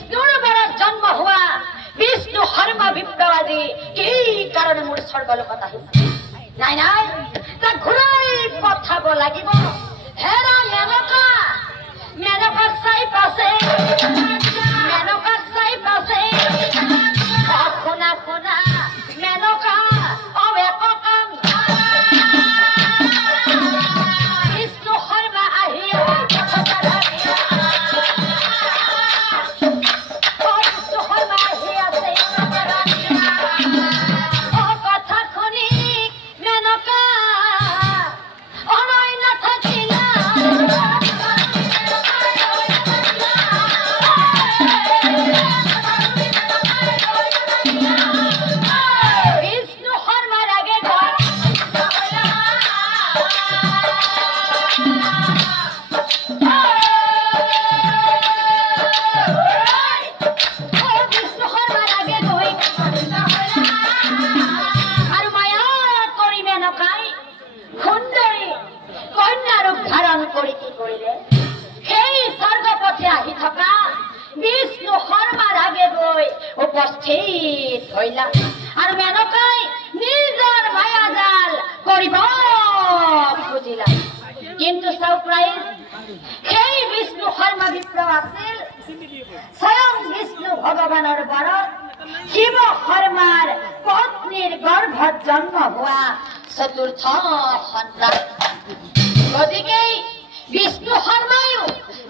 বিষ্ণুৰ বেড়াৰ জন্ম হওয়া বিষ্ণু হৰ্মা বিপ্লবাদী কি কাৰণে মোৰ স্বৰ্গলোকত আহিছে নাই নাই তা ঘুৰাই পঠাব লাগিব হেৰা মেনকা মেনকাক চাই পাছে মেনকাক চাই পাছে শুনা শুনা মেনকা অৱেককাম বিষ্ণু হৰ্মা আহি উপস্থিত হইলা আর মেনকাই নিজের মায়াজাল করিব খুঁজিলা কিন্তু সারপ্রাইজ সেই বিষ্ণু হর্মা বিপ্লব আছিল স্বয়ং বিষ্ণু ভগবানের বরত শিব হর্মার পত্নীর গর্ভত জন্ম হওয়া চতুর্থ সন্তান গতিকে বিষ্ণু হর্মায়ু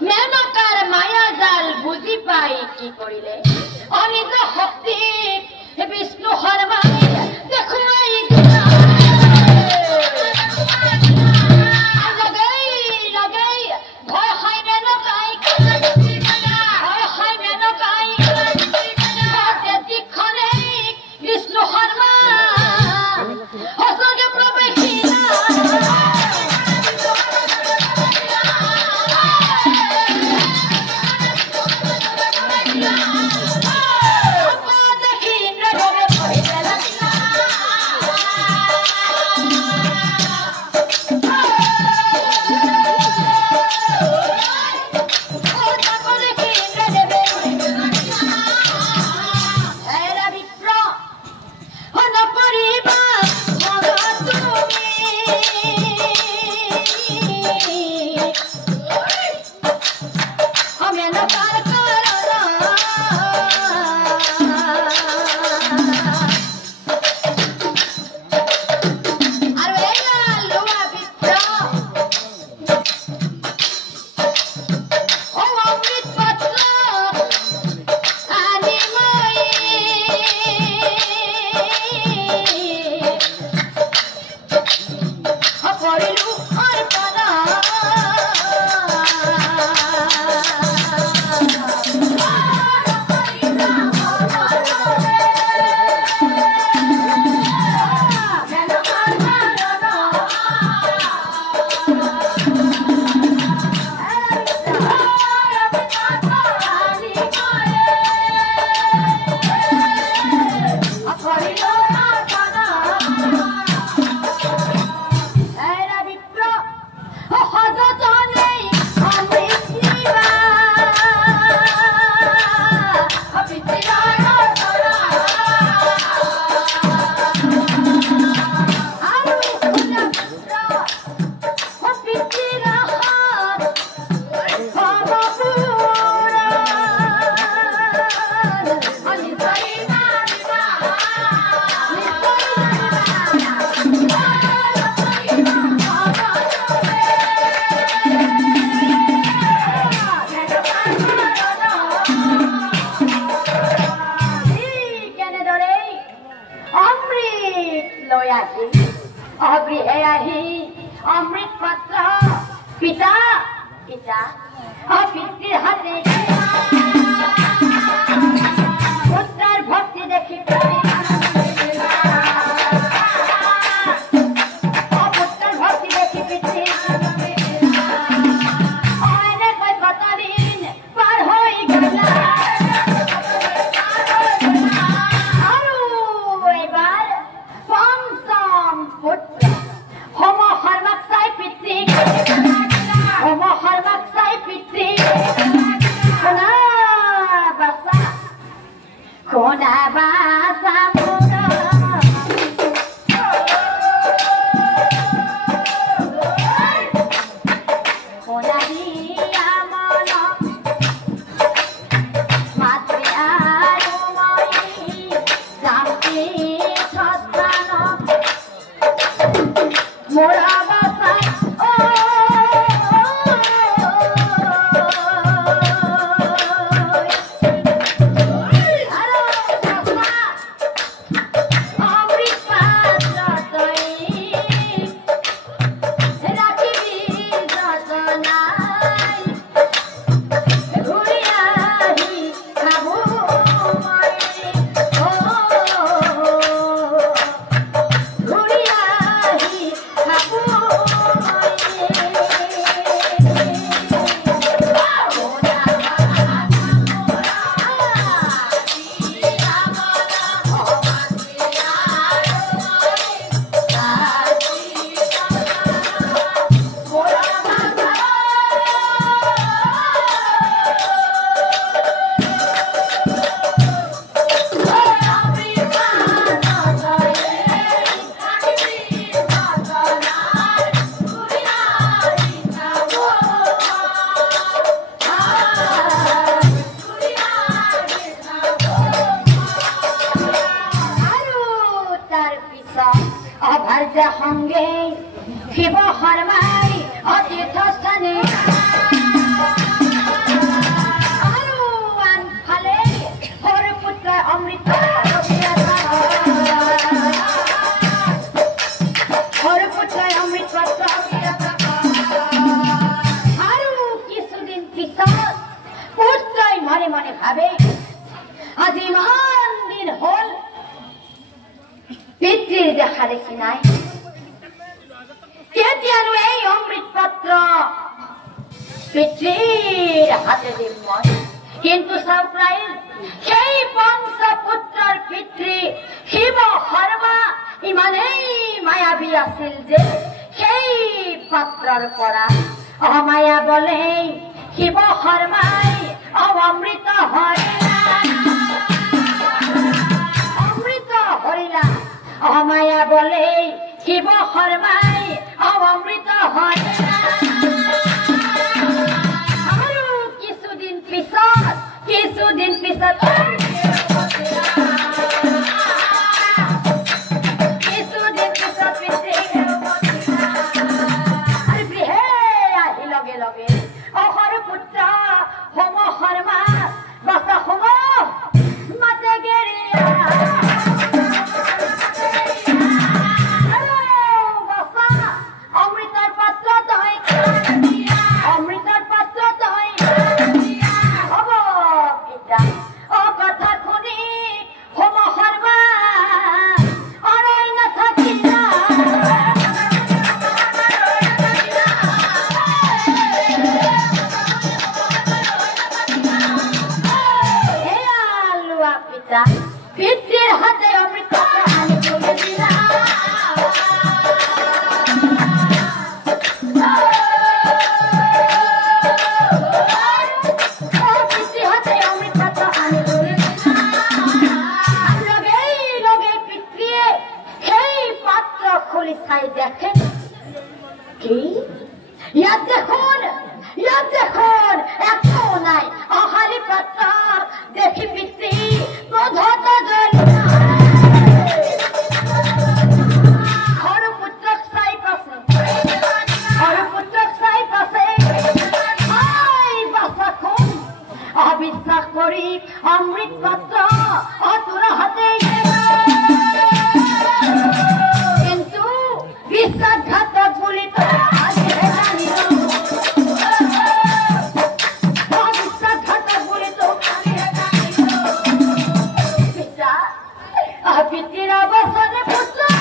মেনকার মায়াজাল বুঝি পাই কি করিলে অনিজ শক্তি বিষ্ণু হর্মাই দেখুৱাই লগাই লগাই ভয় খাই মেনকাই ভয় খাই মেনকাই দেখনে বিষ্ণু হৰ্মা সঁচাকে প্ৰৱেশিলা अमृत पत्र पिता पिता पितृ हाथे पुत्र भक्ति देखी Homo harmak sai pitri, কোনা বাসা মোরা কোনা দিয়া মন মাতৃ আরুময়ী জাতি সস্তান মোরা বাসা সঙ্গে শিব শৰ্মাই অতীৰ্থস্থানে আৰু আনফালে সৰু পুত্ৰই অমৃত সৰু পুত্ৰই অমৃত আৰু কিছুদিন পিছত পুত্ৰই মনে মনে ভাবে আজি ইমান দিন হ'ল পিতৃৰ দেখা দেখি নাই কেতিয়ানো এই অমৃত পাত্ৰ পিতৃৰ হাতে দিম মই কিন্তু সাৰপ্ৰাইজ সেই পঞ্চপুত্ৰৰ পিতৃ শিৱ শৰ্মা ইমানেই মায়াবী আছিল যে সেই পাত্ৰৰ পৰা অমায়া বলে শিৱ শৰ্মাই অমৃত হৰিলা অমায়া বলে শিৱ শৰ্মাই অমৃত হৰিলা আৰু কিছুদিন পিছত লগে অহৰ পুত্ৰ হোম শৰ্মা বাসা হোম মাতে গেৰিয়া অমৃতৰ পাত্ৰ তই হ'ব পিতা অ কথা শুনি হোম শৰ্মা অৰৈ নাথাকিলা পিতৃৰ হাতে অমৃত আনি তুলি দিলা পিতৃৰ হাতে অমৃত আনি তুলি দিলা লগে পিতৃয়ে সেই পাত্ৰ খুলি চাই দেখে কি ইয়াত দেখোন একো নাই অহালি পাত্ৰ দেখি পিতৃ ক্ৰোধত জ্বলিলা সৰু পুত্ৰক চাই পাছে অবিশ্বাস কৰি অমৃত পাত্ৰ অতুৰ হাতে কিন্তু বিশ্বাসঘাতক বুলি পিতৃৰ অৱসৰে পুত্ৰ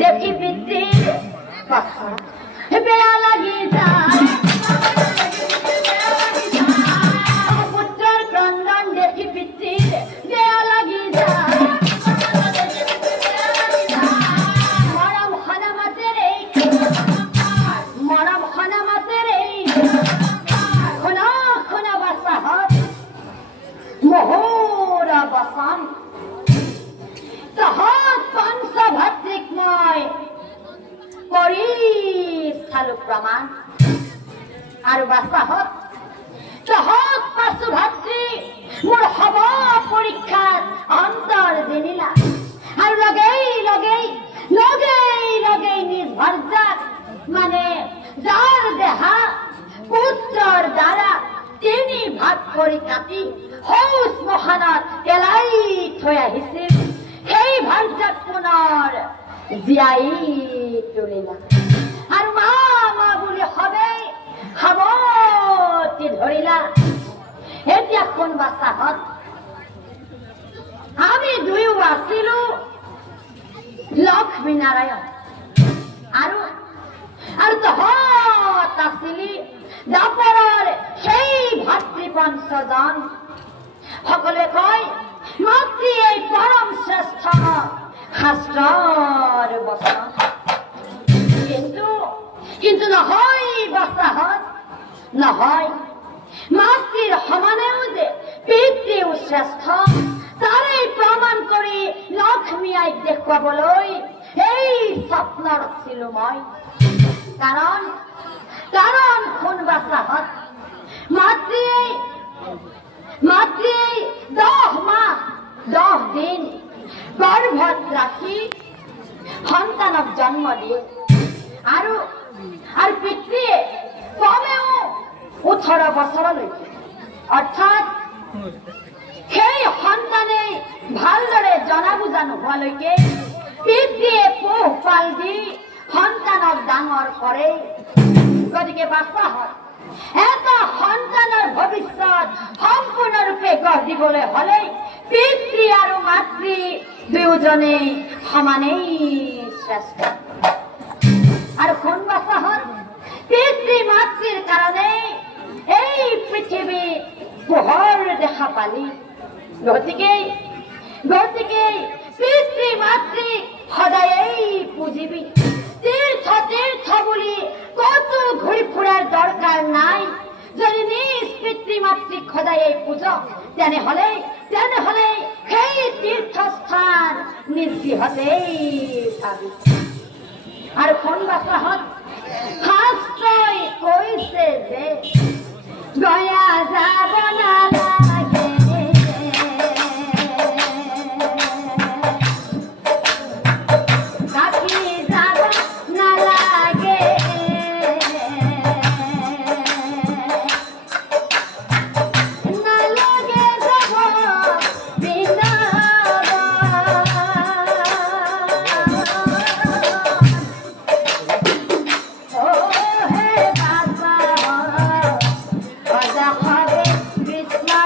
দেখি পিতৃর কথা বেড়া লাগি যায় পুত্রের ক্রন্দন দেখি পিতৃর বেড়া লাগি যায় মরম হনামাতের এই মরম হনামাতের এই খোনা খোনা বাসাহত মোহরা বাসান তাহাত পাঞ্চ ভাতৃকময় পরিস্থালু প্রমাণ আর বাসাহত তাহাত পাঁচু ভাতৃ মোর হব পরীক্ষার অন্তর জেনিলা আর লগেই লগেই লগেই লগেই নিজ ভরজাত মানে যার দেহা পুত্রর দ্বারা তিনি ভাগ করে কাটি হৌস মহানত এলাই থৈ আহিছিল সেই ভৰজাত পুনৰ জীয়াই তুলিলা আৰু মা মা বুলি হবে সাৱতি ধৰিলা এতিয়া কোন বাচাহত আমি দুয়ো আছিলো লক্ষ্মী নাৰায়ণ আৰু আৰু তহঁত আছিলি দাপৰৰ সেই ভাতৃ পঞ্চজন সকলে কয় মাতৃ এই পৰম শ্ৰেষ্ঠ শাস্ত্ৰৰ বচন কিন্তু কিন্তু নহয় বাচাহত নহয় মাতৃৰ সমানেও যে পিতৃও শ্ৰেষ্ঠ তাৰে প্ৰমাণ কৰি লক্ষ্মী আইক দেখুৱাবলৈ এই স্বপ্ন ৰচিলো মই কাৰণ কাৰণ কোন বাচাহত মাতৃ 10 মাহ 10 দিন গৰ্ভত ৰাখি সন্তানক জন্ম দিয়ে আৰু পিতৃয়ে কমেও 18 বছৰলৈকে অৰ্থাৎ সেই সন্তানে ভালদৰে জনা বুজা নোহোৱালৈকে পিতৃয়ে পোহপাল দি সন্তানক ডাঙৰ কৰে গতিকে বাচাহত এটা সন্তানৰ ভৱিষ্যত সম্পূৰ্ণৰূপে গঢ় দিবলৈ হলে পিতৃ আৰু মাতৃ দুয়োজনে সমানেই শ্ৰেষ্ঠ আৰু কোন বাচাহত পিতৃ মাতৃৰ কাৰণে এই পৃথিৱীত পোহৰ দেখা পালি গতিকে পিতৃ মাতৃ সদায়েই পুজিবি তীৰ্থ তীৰ্থ বুলি কতো ঘূৰি ফুৰাৰ দৰকাৰ নাই যদি নিজ পিতৃ মাতৃক সদায়েই পূজ তেনেহলে সেই তীৰ্থস্থান নিজ গৃহতেই পাবি আৰু কোন বাচাহত শাস্ত্ৰই কৈছে যে গয়া যাব নালাগে Krishna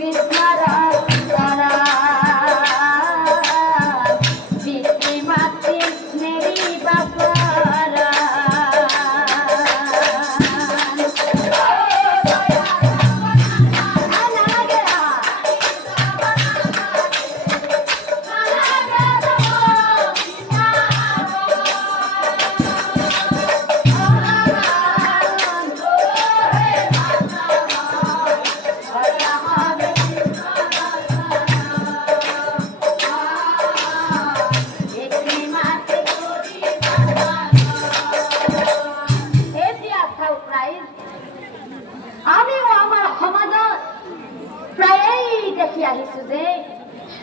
কৃষ্ণৰ তাৰা পিতৃ মাতৃ মেৰি বাসাৰা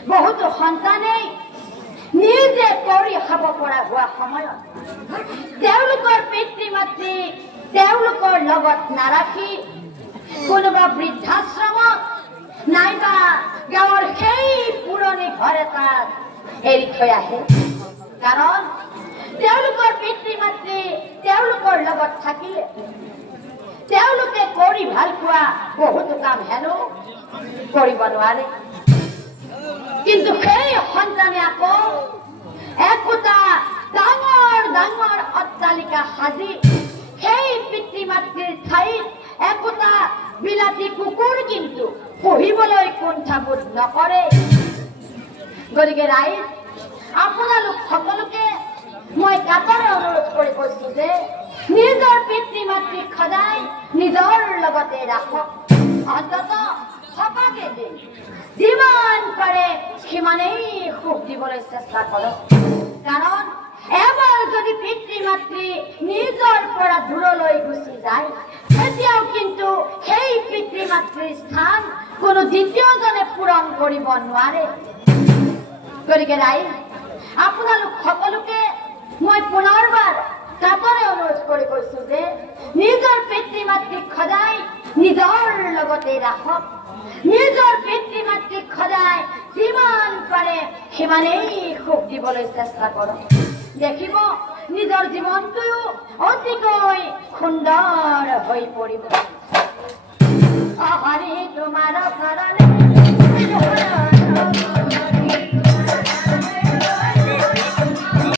বহুত সন্তানে নিজে কৰি খাব পৰা হোৱা সময়ত তেওঁলোকৰ পিতৃ মাতৃ তেওঁলোকৰ লগত নাৰাখি কোনোবা বৃদ্ধাশ্ৰমত নাইবা গাঁৱৰ সেই পুৰণি ঘৰ এটাত এৰি থৈ আহে কাৰণ তেওঁলোকৰ পিতৃ মাতৃ তেওঁলোকৰ লগত থাকিলে তেওঁলোকে কৰি ভাল পোৱা বহুতো কাম হেনো কৰিব নোৱাৰে কিন্তু সেই সন্তানে আকৌ একোটা ডাঙৰ ডাঙৰ অট্টালিকা সাজি সেই পিতৃ মাতৃৰ ঠাইত একোটা বিলাতী কুকুৰ কিন্তু পুহিবলৈ কুণ্ঠাবোধ নকৰে গতিকে ৰাইজ আপোনালোক সকলোকে মই কাতৰে অনুৰোধ কৰি কৈছো যে নিজৰ পিতৃ মাতৃক সদায় নিজৰ লগতে ৰাখক অন্ততঃ সপাকে দিন যিমান পাৰে সিমানেই সুখ দিবলৈ চেষ্টা কৰক কাৰণ এবাৰ যদি পিতৃ মাতৃ নিজৰ পৰা দূৰলৈ গুচি যায় তেতিয়াও কিন্তু সেই পিতৃ মাতৃৰ স্থান কোনো দ্বিতীয়জনে পূৰণ কৰিব নোৱাৰে গতিকে ৰাইজ আপোনালোক সকলোকে মই পুনৰবাৰ কাতৰে অনুৰোধ কৰি কৈছো যে নিজৰ পিতৃ মাতৃক সদায় নিজৰ লগতে ৰাখক নিজৰ পিতৃ মাতৃক সদায় যিমান পাৰে সিমানেই সুখ দিবলৈ চেষ্টা কৰক দেখিব নিজৰ জীৱনটোও অতিকৈ সুন্দৰ হৈ পৰিব হৰি তোমাৰ শৰণ